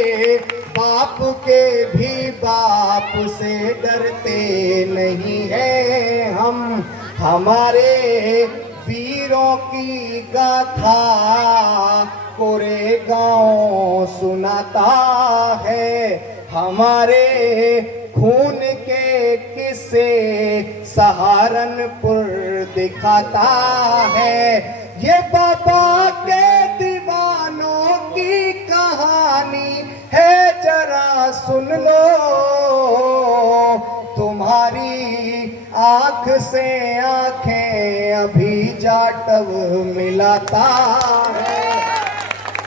बाप के भी बाप से डरते नहीं है हम। हमारे वीरों की गाथा कोरेगांव सुनाता है। हमारे खून के किस्से सहारनपुर दिखाता है। ये बाबा के दीवानों की कहानी है, जरा सुन लो। तुम्हारी आंख से आंखें अभी जाटव मिलाता